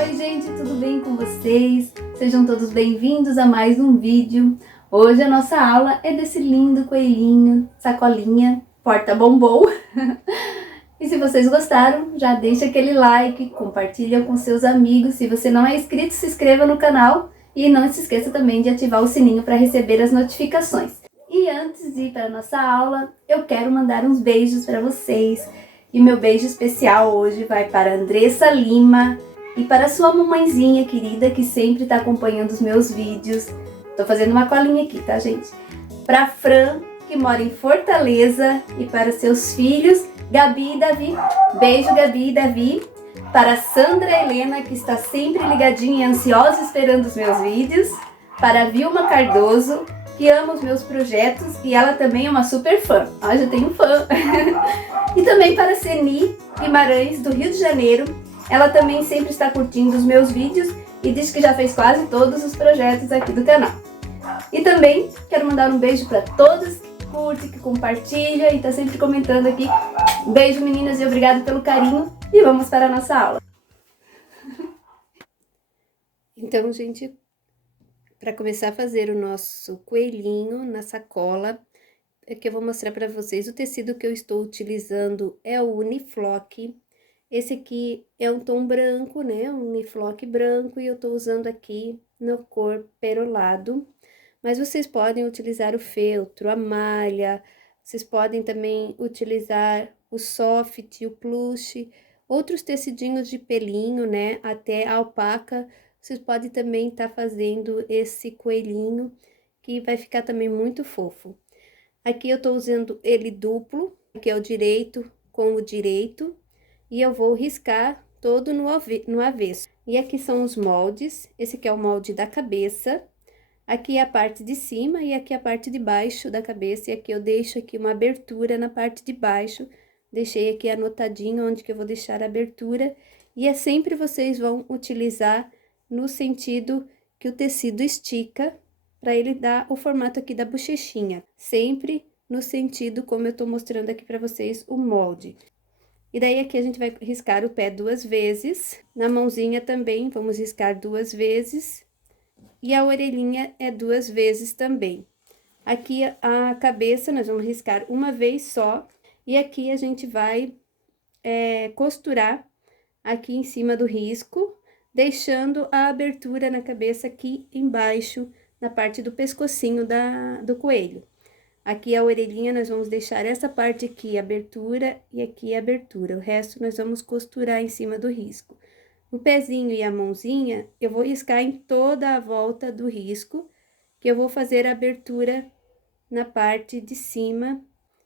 Oi gente, tudo bem com vocês? Sejam todos bem-vindos a mais um vídeo. Hoje a nossa aula é desse lindo coelhinho, sacolinha, porta-bombom. E se vocês gostaram, já deixa aquele like, compartilha com seus amigos. Se você não é inscrito, se inscreva no canal e não se esqueça também de ativar o sininho para receber as notificações. E antes de ir para a nossa aula, eu quero mandar uns beijos para vocês. E meu beijo especial hoje vai para Andressa Lima e para sua mamãezinha querida que sempre está acompanhando os meus vídeos. Tô fazendo uma colinha aqui, tá, gente? Para Fran, que mora em Fortaleza, e para seus filhos, Gabi e Davi. Beijo, Gabi e Davi. Para Sandra Helena, que está sempre ligadinha e ansiosa esperando os meus vídeos. Para Vilma Cardoso, que ama os meus projetos e ela também é uma super fã. Ah, já tenho fã. E também para Seni Guimarães, do Rio de Janeiro. Ela também sempre está curtindo os meus vídeos e diz que já fez quase todos os projetos aqui do canal. E também quero mandar um beijo para todos que curtem, que compartilham e está sempre comentando aqui. Beijo, meninas, e obrigado pelo carinho. E vamos para a nossa aula. Então, gente, para começar a fazer o nosso coelhinho na sacola, é que eu vou mostrar para vocês. O tecido que eu estou utilizando é o Uniflock. Esse aqui é um tom branco, né? Um Uniflock branco, e eu tô usando aqui na cor perolado. Mas vocês podem utilizar o feltro, a malha, vocês podem também utilizar o soft, o plush, outros tecidinhos de pelinho, né? Até a alpaca. Vocês podem também estar fazendo esse coelhinho, que vai ficar também muito fofo. Aqui eu tô usando ele duplo, que é o direito com o direito, e eu vou riscar todo no avesso. E aqui são os moldes. Esse aqui é o molde da cabeça, aqui é a parte de cima e aqui é a parte de baixo da cabeça, e aqui eu deixo aqui uma abertura na parte de baixo. Deixei aqui anotadinho onde que eu vou deixar a abertura, e é sempre vocês vão utilizar no sentido que o tecido estica, para ele dar o formato aqui da bochechinha, sempre no sentido como eu tô mostrando aqui para vocês o molde. E daí aqui a gente vai riscar o pé 2 vezes, na mãozinha também vamos riscar 2 vezes, e a orelhinha é 2 vezes também. Aqui a cabeça nós vamos riscar uma vez só, e aqui a gente vai costurar aqui em cima do risco, deixando a abertura na cabeça aqui embaixo, na parte do pescocinho do coelho. Aqui a orelhinha, nós vamos deixar essa parte aqui abertura e aqui abertura. O resto nós vamos costurar em cima do risco. O pezinho e a mãozinha, eu vou riscar em toda a volta do risco, que eu vou fazer a abertura na parte de cima.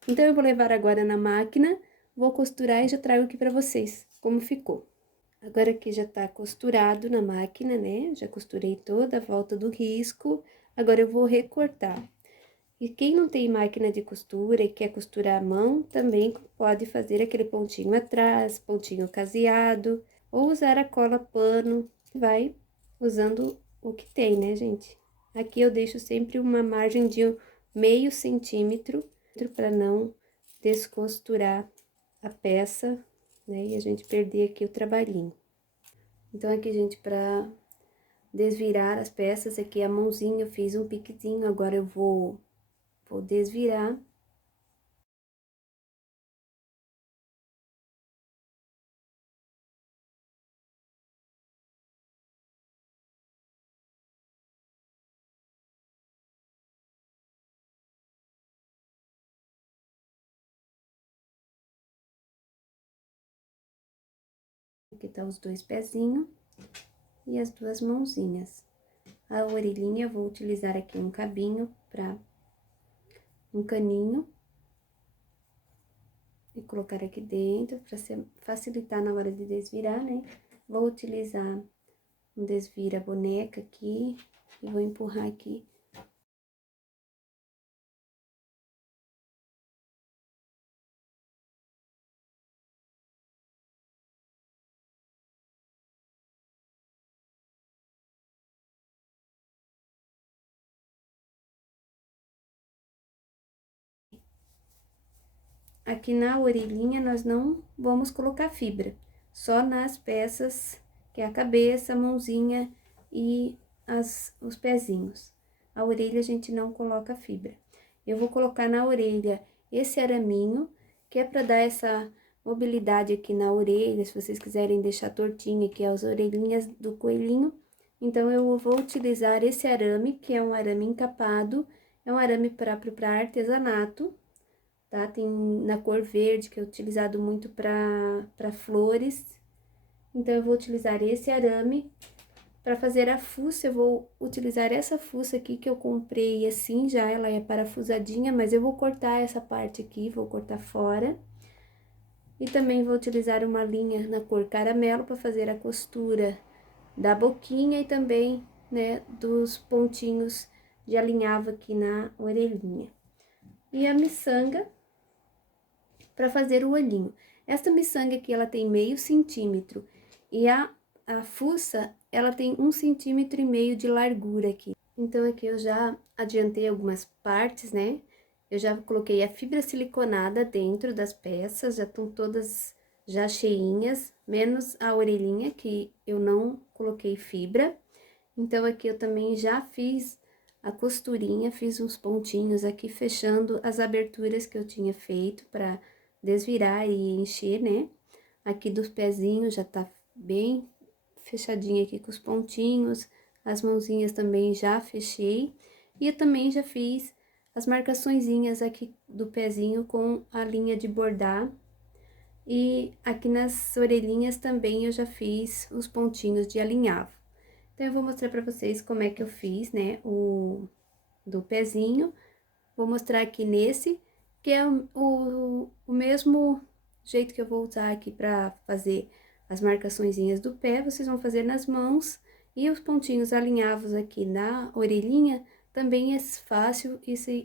Então, eu vou levar agora na máquina, vou costurar e já trago aqui para vocês como ficou. Agora aqui já tá costurado na máquina, né? Já costurei toda a volta do risco. Agora eu vou recortar. E quem não tem máquina de costura e quer costurar à mão, também pode fazer aquele pontinho atrás, pontinho caseado, ou usar a cola pano. Vai usando o que tem, né, gente? Aqui eu deixo sempre uma margem de meio centímetro para não descosturar a peça, né? E a gente perder aqui o trabalhinho. Então, aqui, gente, para desvirar as peças, aqui a mãozinha eu fiz um piquezinho, agora eu vou desvirar. Aqui tá os 2 pezinhos e as 2 mãozinhas. A orelhinha eu vou utilizar aqui um cabinho para um caninho e colocar aqui dentro para facilitar na hora de desvirar, né? Vou utilizar um desvira boneca aqui e vou empurrar aqui. Aqui na orelhinha nós não vamos colocar fibra, só nas peças que é a cabeça, a mãozinha e os pezinhos. A orelha a gente não coloca fibra. Eu vou colocar na orelha esse araminho, que é para dar essa mobilidade aqui na orelha, se vocês quiserem deixar tortinha, que é as orelhinhas do coelhinho. Então, eu vou utilizar esse arame, que é um arame encapado, é um arame próprio para artesanato, tá? Tem na cor verde, que é utilizado muito para flores. Então, eu vou utilizar esse arame. Para fazer a fuça, eu vou utilizar essa fuça aqui que eu comprei assim já, ela é parafusadinha, mas eu vou cortar essa parte aqui, vou cortar fora. E também vou utilizar uma linha na cor caramelo para fazer a costura da boquinha e também, né, dos pontinhos de alinhavo aqui na orelhinha. E a miçanga para fazer o olhinho. Esta miçanga aqui, ela tem meio centímetro e a fuça, ela tem 1,5 cm de largura aqui. Então, aqui eu já adiantei algumas partes, né? Eu já coloquei a fibra siliconada dentro das peças, já estão todas já cheinhas, menos a orelhinha, que eu não coloquei fibra. Então, aqui eu também já fiz a costurinha, fiz uns pontinhos aqui, fechando as aberturas que eu tinha feito para desvirar e encher, né? Aqui dos pezinhos já tá bem fechadinho aqui com os pontinhos, as mãozinhas também já fechei. E eu também já fiz as marcaçõezinhas aqui do pezinho com a linha de bordar. E aqui nas orelhinhas também eu já fiz os pontinhos de alinhavo. Então, eu vou mostrar pra vocês como é que eu fiz, né, o do pezinho. Vou mostrar aqui nesse, que é o mesmo jeito que eu vou usar aqui pra fazer as marcaçõezinhas do pé, vocês vão fazer nas mãos. E os pontinhos alinhavos aqui na orelhinha, também é fácil,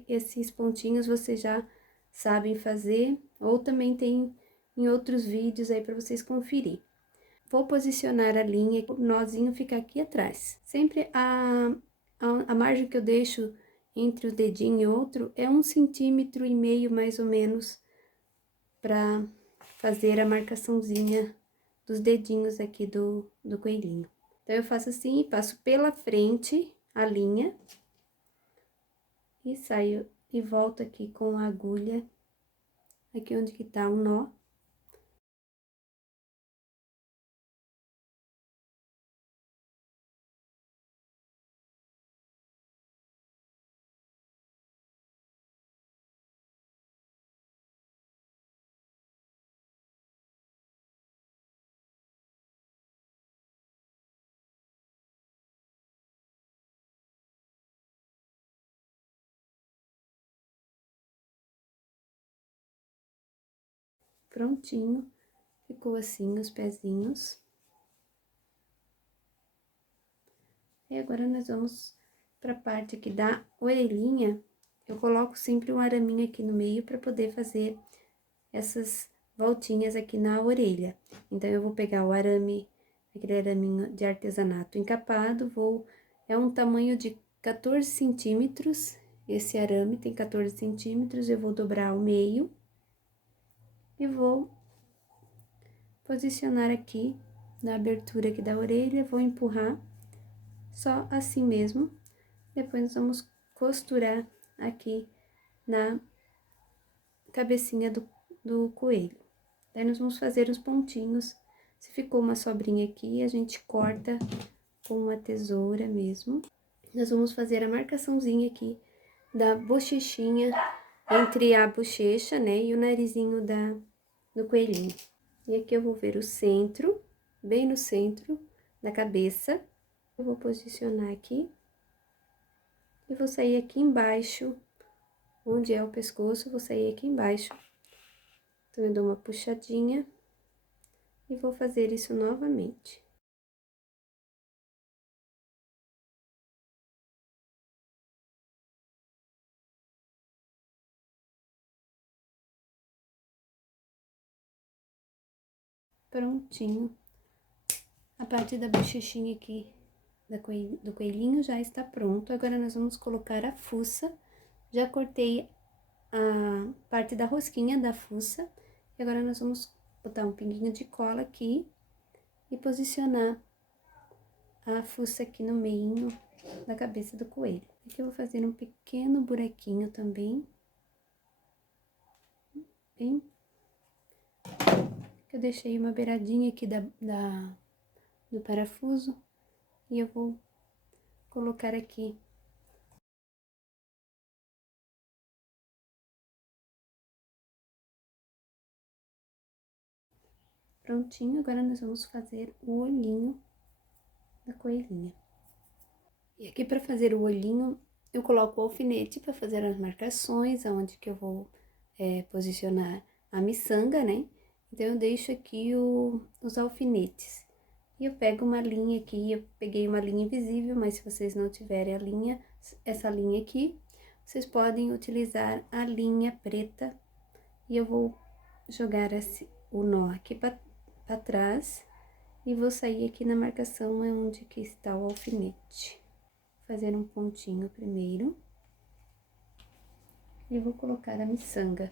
esses pontinhos vocês já sabem fazer, ou também tem em outros vídeos aí pra vocês conferir. Vou posicionar a linha, o nozinho fica aqui atrás. Sempre a margem que eu deixo entre o dedinho e outro é 1,5 cm mais ou menos, para fazer a marcaçãozinha dos dedinhos aqui do coelhinho. Então, eu faço assim, passo pela frente a linha e saio e volto aqui com a agulha, aqui onde que tá o nó. Prontinho, ficou assim os pezinhos. E agora, nós vamos pra parte aqui da orelhinha. Eu coloco sempre um araminho aqui no meio para poder fazer essas voltinhas aqui na orelha. Então, eu vou pegar o arame, aquele araminho de artesanato encapado, é um tamanho de 14 centímetros, esse arame tem 14 centímetros, eu vou dobrar ao meio e vou posicionar aqui na abertura aqui da orelha, vou empurrar só assim mesmo. Depois, nós vamos costurar aqui na cabecinha do coelho. Daí, nós vamos fazer os pontinhos. Se ficou uma sobrinha aqui, a gente corta com uma tesoura mesmo. Nós vamos fazer a marcaçãozinha aqui da bochechinha, entre a bochecha, né, e o narizinho do coelhinho. E aqui eu vou ver o centro, bem no centro da cabeça. Eu vou posicionar aqui. E vou sair aqui embaixo, onde é o pescoço, vou sair aqui embaixo. Então, eu dou uma puxadinha e vou fazer isso novamente. Prontinho. A parte da bochechinha aqui do coelhinho já está pronto. Agora, nós vamos colocar a fuça. Já cortei a parte da rosquinha da fuça. E agora, nós vamos botar um pinguinho de cola aqui e posicionar a fuça aqui no meio da cabeça do coelho. Aqui eu vou fazer um pequeno buraquinho também. Bem, eu deixei uma beiradinha aqui do parafuso e eu vou colocar aqui. Prontinho, agora nós vamos fazer o olhinho da coelhinha. E aqui para fazer o olhinho, eu coloco o alfinete para fazer as marcações, aonde que eu vou posicionar a miçanga, né? Então, eu deixo aqui os alfinetes. E eu pego uma linha aqui, eu peguei uma linha invisível, mas se vocês não tiverem a linha, essa linha aqui, vocês podem utilizar a linha preta. E eu vou jogar o nó aqui para trás e vou sair aqui na marcação onde que está o alfinete. Fazer um pontinho primeiro e vou colocar a miçanga.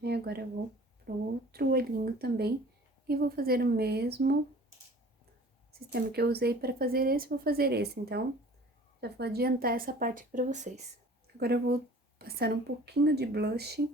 E agora eu vou pro outro olhinho também e vou fazer o mesmo sistema que eu usei para fazer esse, vou fazer esse. Então, já vou adiantar essa parte aqui para vocês. Agora eu vou passar um pouquinho de blush.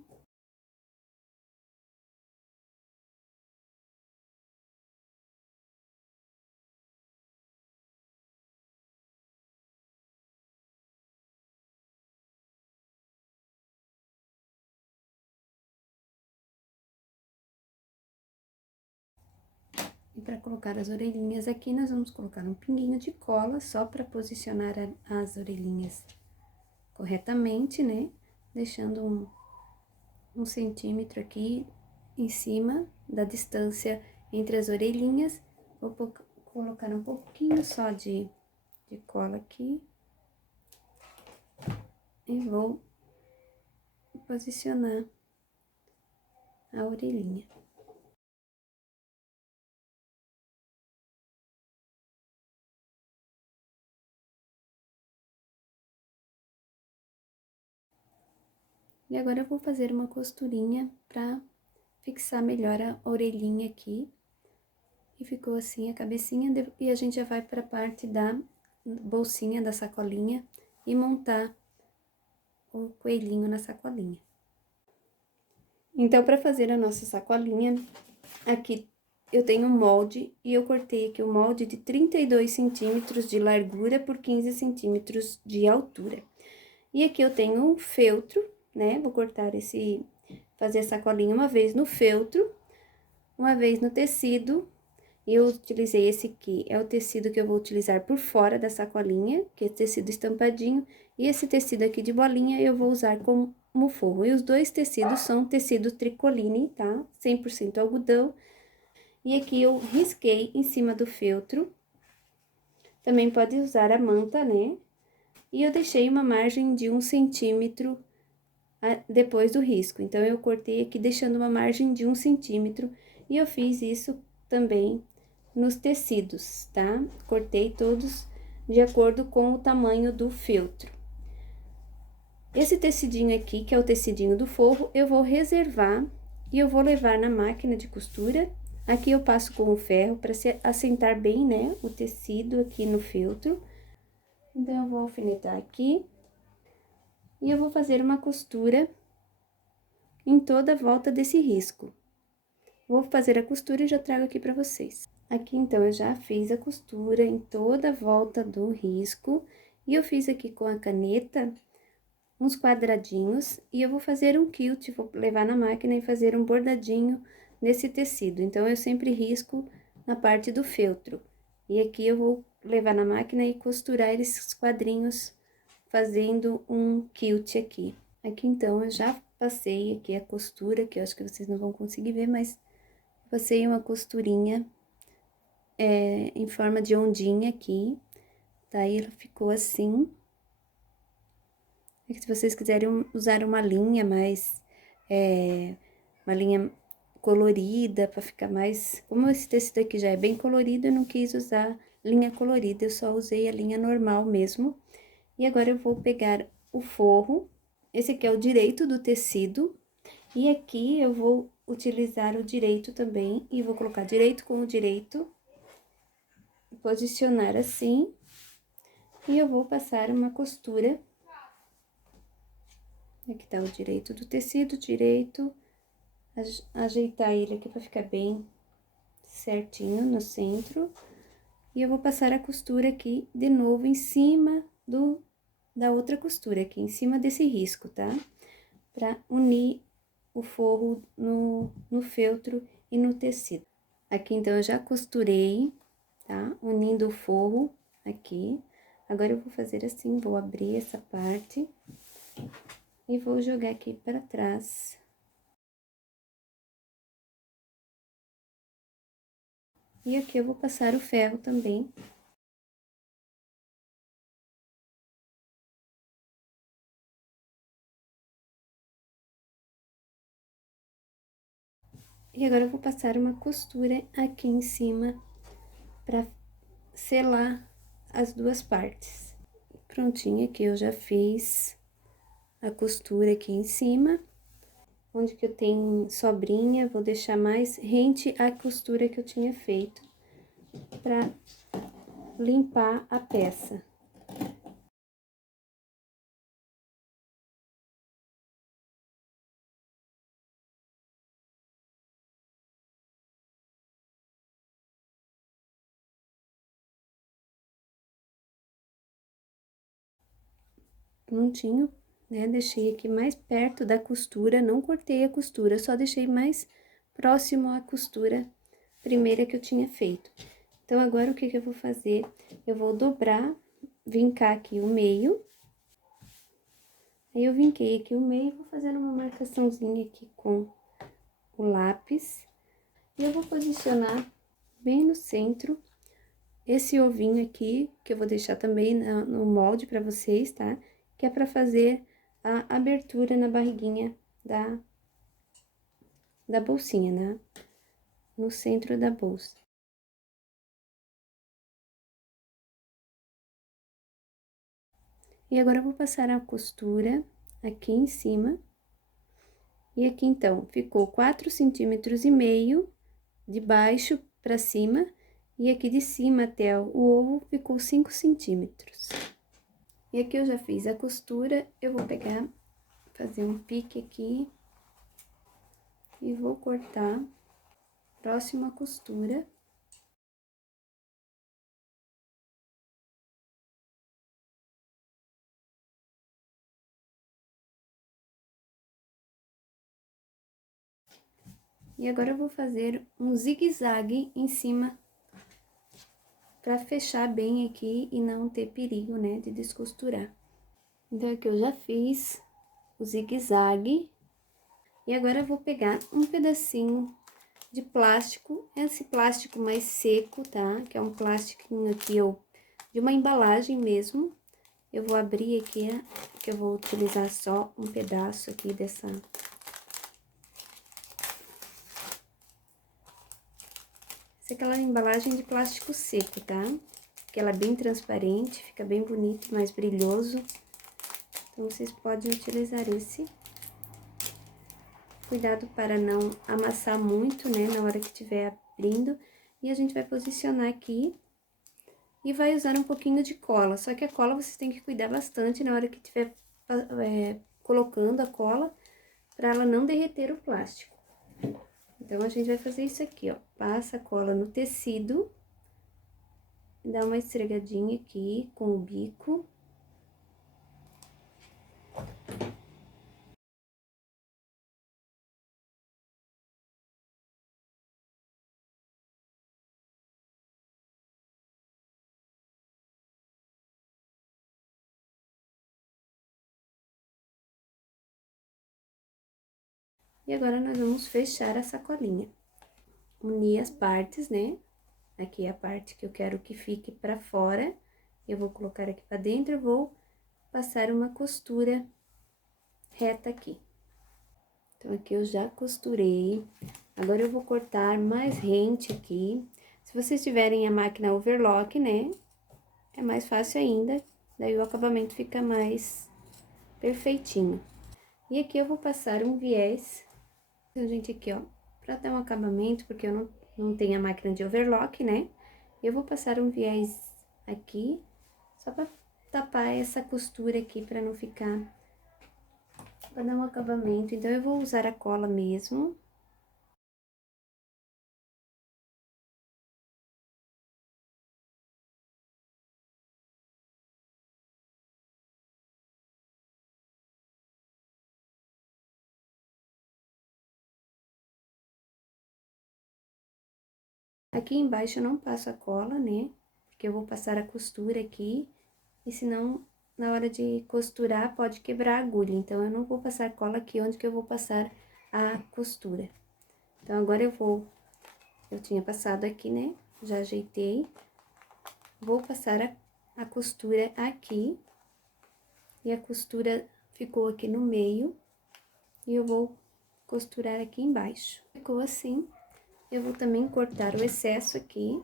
E para colocar as orelhinhas aqui, nós vamos colocar um pinguinho de cola, só para posicionar as orelhinhas corretamente, né? Deixando um centímetro aqui em cima da distância entre as orelhinhas. Vou colocar um pouquinho só de cola aqui. E vou posicionar a orelhinha. E agora eu vou fazer uma costurinha pra fixar melhor a orelhinha aqui. E ficou assim a cabecinha, e a gente já vai pra parte da bolsinha, da sacolinha, e montar o coelhinho na sacolinha. Então, pra fazer a nossa sacolinha, aqui eu tenho um molde, e eu cortei aqui o molde de 32 centímetros de largura por 15 centímetros de altura. E aqui eu tenho um feltro, né? Vou cortar fazer a sacolinha uma vez no feltro, uma vez no tecido. Eu utilizei esse aqui, é o tecido que eu vou utilizar por fora da sacolinha, que é tecido estampadinho. E esse tecido aqui de bolinha eu vou usar como forro. E os dois tecidos são tecido tricoline, tá? 100% algodão. E aqui eu risquei em cima do feltro. Também pode usar a manta, né? E eu deixei uma margem de 1 centímetro depois do risco. Então, eu cortei aqui deixando uma margem de 1 centímetro. E eu fiz isso também nos tecidos, tá? Cortei todos de acordo com o tamanho do feltro. Esse tecidinho aqui, que é o tecidinho do forro, eu vou reservar e eu vou levar na máquina de costura. Aqui eu passo com o ferro para se assentar bem, né, o tecido aqui no feltro. Então, eu vou alfinetar aqui e eu vou fazer uma costura em toda a volta desse risco. Vou fazer a costura e já trago aqui para vocês. Aqui, então, eu já fiz a costura em toda a volta do risco. E eu fiz aqui com a caneta uns quadradinhos. E eu vou fazer um quilt, vou levar na máquina e fazer um bordadinho nesse tecido. Então, eu sempre risco na parte do feltro. E aqui eu vou levar na máquina e costurar esses quadrinhos, fazendo um quilt aqui. Aqui, então, eu já passei aqui a costura, que eu acho que vocês não vão conseguir ver, mas passei uma costurinha em forma de ondinha aqui, daí ela ficou assim. É que se vocês quiserem usar uma linha mais, uma linha colorida, para ficar mais... Como esse tecido aqui já é bem colorido, eu não quis usar linha colorida, eu só usei a linha normal mesmo. E agora eu vou pegar o forro, esse aqui é o direito do tecido, e aqui eu vou utilizar o direito também, e vou colocar direito com o direito, posicionar assim, e eu vou passar uma costura. Aqui tá o direito do tecido, direito, ajeitar ele aqui pra ficar bem certinho no centro. E eu vou passar a costura aqui de novo em cima da outra costura, aqui em cima desse risco, tá? Pra unir o forro no feltro e no tecido. Aqui, então, eu já costurei, tá? Unindo o forro aqui. Agora, eu vou fazer assim, vou abrir essa parte e vou jogar aqui para trás. E aqui eu vou passar o ferro também. E agora eu vou passar uma costura aqui em cima para selar as duas partes. Prontinho, aqui eu já fiz a costura aqui em cima. Onde que eu tenho sobrinha, vou deixar mais rente à costura que eu tinha feito para limpar a peça. Prontinho, né? Deixei aqui mais perto da costura, não cortei a costura, só deixei mais próximo à costura primeira que eu tinha feito. Então, agora, o que que eu vou fazer? Eu vou dobrar, vincar aqui o meio. Aí, eu vinquei aqui o meio, vou fazendo uma marcaçãozinha aqui com o lápis. E eu vou posicionar bem no centro esse ovinho aqui, que eu vou deixar também no molde pra vocês, tá? Que é pra fazer a abertura na barriguinha da bolsinha, né? No centro da bolsa. E agora, eu vou passar a costura aqui em cima. E aqui, então, ficou 4,5 centímetros de baixo pra cima. E aqui de cima até o ovo ficou 5 centímetros. E aqui eu já fiz a costura, eu vou pegar, fazer um pique aqui. E vou cortar próximo à costura. E agora eu vou fazer um zigue-zague em cima, pra fechar bem aqui e não ter perigo, né, de descosturar. Então, aqui eu já fiz o zigue-zague. E agora eu vou pegar um pedacinho de plástico, esse plástico mais seco, tá? Que é um plastiquinho aqui, ó, de uma embalagem mesmo. Eu vou abrir aqui, que eu vou utilizar só um pedaço aqui dessa... Essa é aquela embalagem de plástico seco, tá? Que ela é bem transparente, fica bem bonito, mais brilhoso. Então, vocês podem utilizar esse. Cuidado para não amassar muito, né, na hora que estiver abrindo. E a gente vai posicionar aqui e vai usar um pouquinho de cola. Só que a cola vocês têm que cuidar bastante na hora que estiver colocando a cola, para ela não derreter o plástico. Então, a gente vai fazer isso aqui, ó. Passa a cola no tecido, dá uma esfregadinha aqui com o bico. E agora, nós vamos fechar a sacolinha. Unir as partes, né? Aqui é a parte que eu quero que fique pra fora. Eu vou colocar aqui pra dentro, eu vou passar uma costura reta aqui. Então, aqui eu já costurei. Agora, eu vou cortar mais rente aqui. Se vocês tiverem a máquina overlock, né, é mais fácil ainda. Daí, o acabamento fica mais perfeitinho. E aqui eu vou passar um viés. Então, gente, aqui, ó, pra dar um acabamento, porque eu não tenho a máquina de overlock, né? Eu vou passar um viés aqui, só pra tapar essa costura aqui, pra não ficar... Pra dar um acabamento. Então, eu vou usar a cola mesmo. Aqui embaixo eu não passo a cola, né? Porque eu vou passar a costura aqui, e senão, na hora de costurar, pode quebrar a agulha. Então, eu não vou passar cola aqui onde que eu vou passar a costura. Então, agora eu tinha passado aqui, né? Já ajeitei. Vou passar a costura aqui, e a costura ficou aqui no meio, e eu vou costurar aqui embaixo. Ficou assim. Eu vou também cortar o excesso aqui,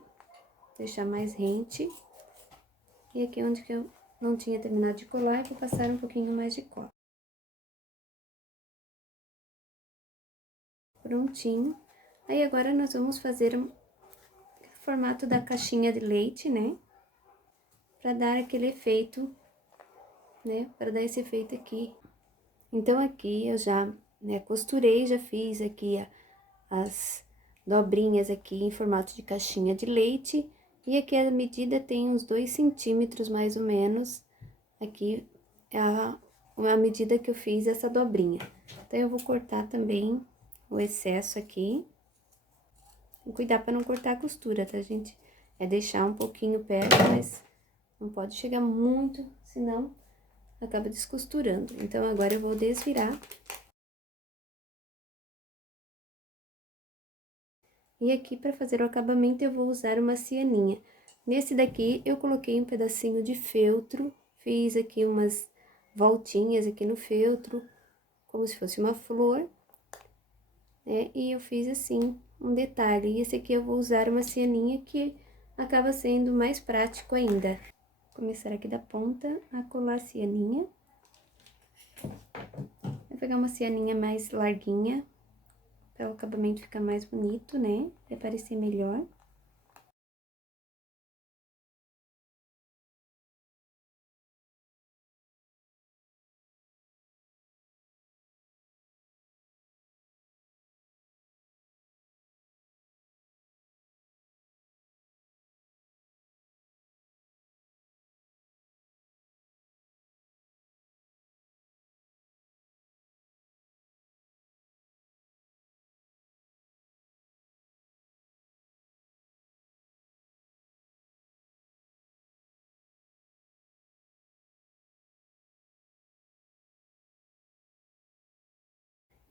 deixar mais rente. E aqui onde que eu não tinha terminado de colar, eu vou passar um pouquinho mais de cola. Prontinho. Aí, agora, nós vamos fazer o formato da caixinha de leite, né? Pra dar aquele efeito, né? Pra dar esse efeito aqui. Então, aqui eu já, né, costurei, já fiz aqui as dobrinhas aqui em formato de caixinha de leite. E aqui a medida tem uns 2 centímetros, mais ou menos. Aqui é a medida que eu fiz essa dobrinha. Então, eu vou cortar também o excesso aqui. Cuidar para não cortar a costura, tá, gente? É deixar um pouquinho perto, mas não pode chegar muito, senão acaba descosturando. Então, agora eu vou desvirar. E aqui, para fazer o acabamento, eu vou usar uma cianinha. Nesse daqui, eu coloquei um pedacinho de feltro, fiz aqui umas voltinhas aqui no feltro, como se fosse uma flor, né? E eu fiz assim, um detalhe. E esse aqui eu vou usar uma cianinha que acaba sendo mais prático ainda. Vou começar aqui da ponta a colar a cianinha. Vou pegar uma cianinha mais larguinha, para o acabamento ficar mais bonito, né? E aparecer melhor.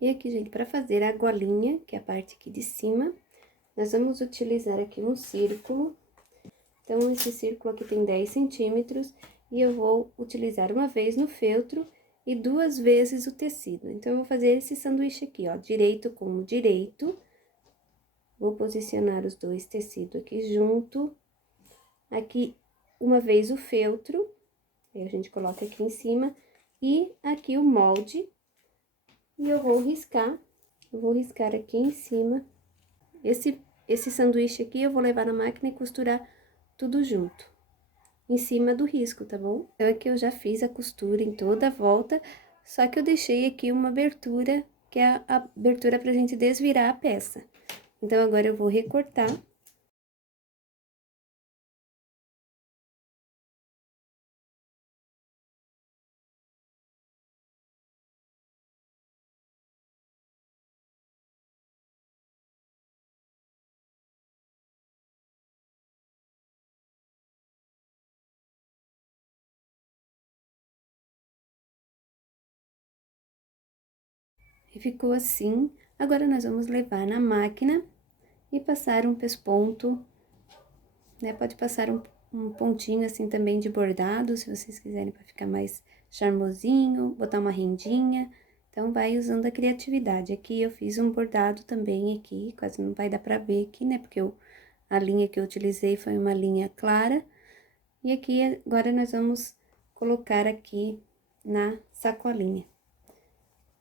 E aqui, gente, para fazer a golinha, que é a parte aqui de cima, nós vamos utilizar aqui um círculo. Então, esse círculo aqui tem 10 centímetros, e eu vou utilizar uma vez no feltro e 2 vezes o tecido. Então, eu vou fazer esse sanduíche aqui, ó, direito com direito. Vou posicionar os 2 tecidos aqui junto. Aqui, uma vez o feltro, aí a gente coloca aqui em cima, e aqui o molde. E eu vou riscar aqui em cima. Esse sanduíche aqui eu vou levar na máquina e costurar tudo junto, em cima do risco, tá bom? Então, aqui eu já fiz a costura em toda a volta, só que eu deixei aqui uma abertura, que é a abertura pra gente desvirar a peça. Então, agora eu vou recortar. E ficou assim. Agora, nós vamos levar na máquina e passar um pesponto, né? Pode passar um pontinho assim também de bordado, se vocês quiserem, para ficar mais charmosinho, botar uma rendinha. Então, vai usando a criatividade. Aqui eu fiz um bordado também aqui, quase não vai dar pra ver aqui, né? Porque a linha que eu utilizei foi uma linha clara. E aqui, agora, nós vamos colocar aqui na sacolinha.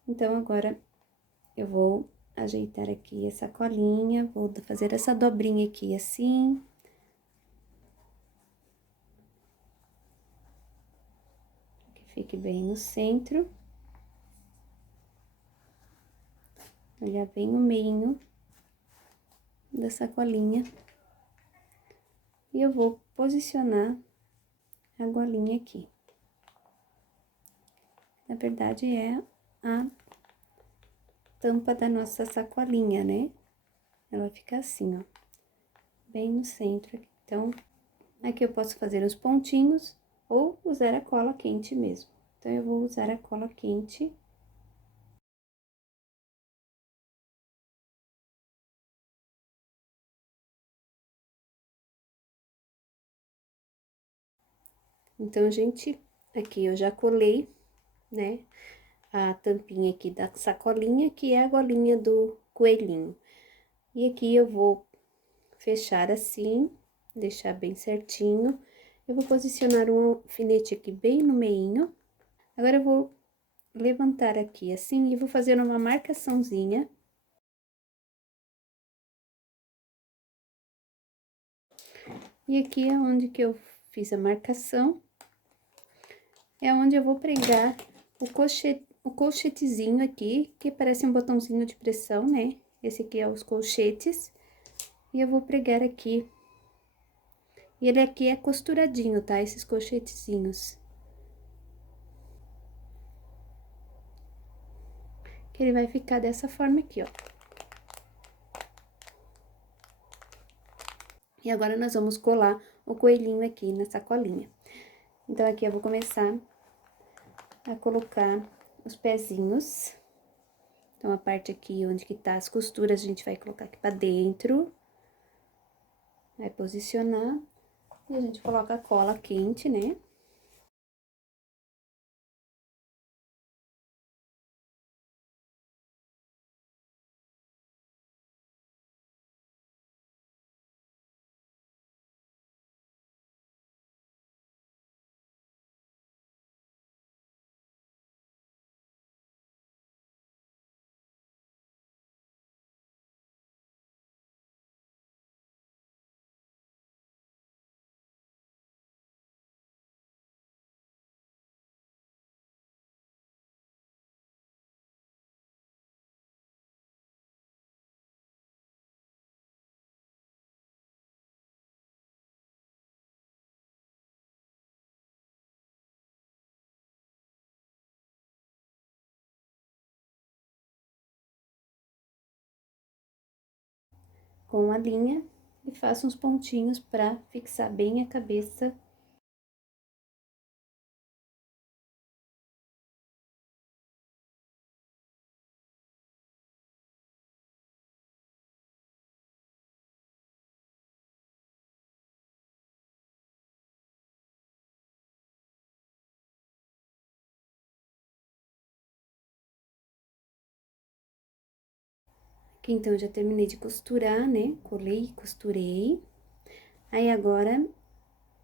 Então, agora, eu vou ajeitar aqui a sacolinha, vou fazer essa dobrinha aqui assim. Que fique bem no centro. Olhar bem o meio da sacolinha. E eu vou posicionar a golinha aqui. Na verdade, é a tampa da nossa sacolinha, né? Ela fica assim, ó, bem no centro. Então, aqui eu posso fazer os pontinhos ou usar a cola quente mesmo. Então, eu vou usar a cola quente. Então, gente, aqui eu já colei, né, a tampinha aqui da sacolinha, que é a golinha do coelhinho. E aqui eu vou fechar assim, deixar bem certinho. Eu vou posicionar um alfinete aqui bem no meinho. Agora, eu vou levantar aqui assim e vou fazer uma marcaçãozinha. E aqui é onde que eu fiz a marcação, é onde eu vou pregar o colchetezinho aqui, que parece um botãozinho de pressão, né? Esse aqui é os colchetes. E eu vou pregar aqui. E ele aqui é costuradinho, tá? Esses colchetezinhos. Que ele vai ficar dessa forma aqui, ó. E agora, nós vamos colar o coelhinho aqui na sacolinha. Então, aqui eu vou começar a colocar os pezinhos. Então, a parte aqui onde que tá as costuras, a gente vai colocar aqui pra dentro. Vai posicionar. E a gente coloca a cola quente, né? Com a linha e faço uns pontinhos pra fixar bem a cabeça. Aqui, então, eu já terminei de costurar, né? Colei e costurei. Aí, agora,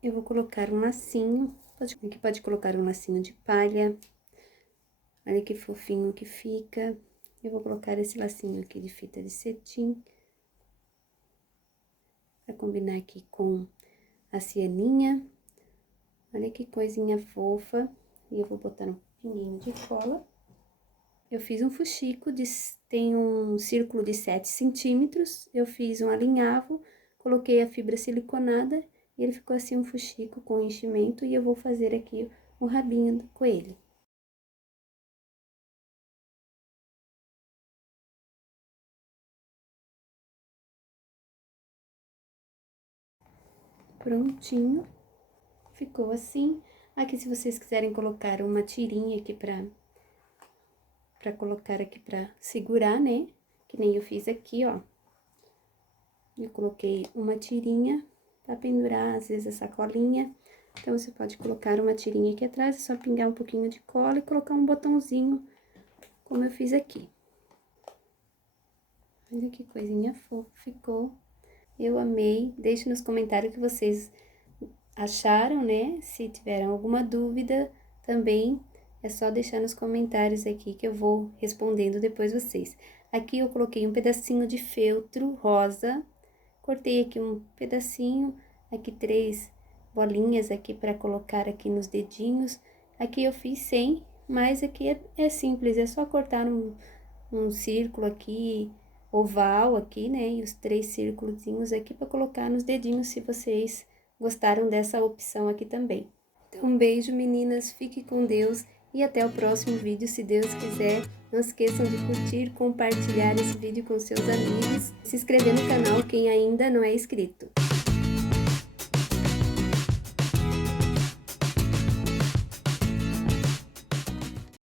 eu vou colocar um lacinho. Aqui pode colocar um lacinho de palha. Olha que fofinho que fica. Eu vou colocar esse lacinho aqui de fita de cetim. Pra combinar aqui com a cianinha. Olha que coisinha fofa. E eu vou botar um pinguinho de cola. Eu fiz um fuxico, tem um círculo de 7 centímetros, eu fiz um alinhavo, coloquei a fibra siliconada e ele ficou assim um fuxico com enchimento e eu vou fazer aqui o rabinho do coelho. Prontinho, ficou assim. Aqui, se vocês quiserem colocar uma tirinha aqui pra colocar aqui pra segurar, né? Que nem eu fiz aqui, ó. Eu coloquei uma tirinha pra pendurar, às vezes, a sacolinha. Então, você pode colocar uma tirinha aqui atrás, é só pingar um pouquinho de cola e colocar um botãozinho como eu fiz aqui. Olha que coisinha fofa ficou. Eu amei. Deixe nos comentários o que vocês acharam, né? Se tiveram alguma dúvida, também é só deixar nos comentários aqui que eu vou respondendo depois vocês. Aqui eu coloquei um pedacinho de feltro rosa, cortei aqui um pedacinho, aqui 3 bolinhas aqui para colocar aqui nos dedinhos. Aqui eu fiz 100, mas aqui é simples, é só cortar um círculo aqui, oval aqui, né? E os 3 círculozinhos aqui para colocar nos dedinhos, se vocês gostaram dessa opção aqui também. Então, um beijo, meninas, fique com Deus e até o próximo vídeo, se Deus quiser. Não esqueçam de curtir, compartilhar esse vídeo com seus amigos, se inscrever no canal quem ainda não é inscrito.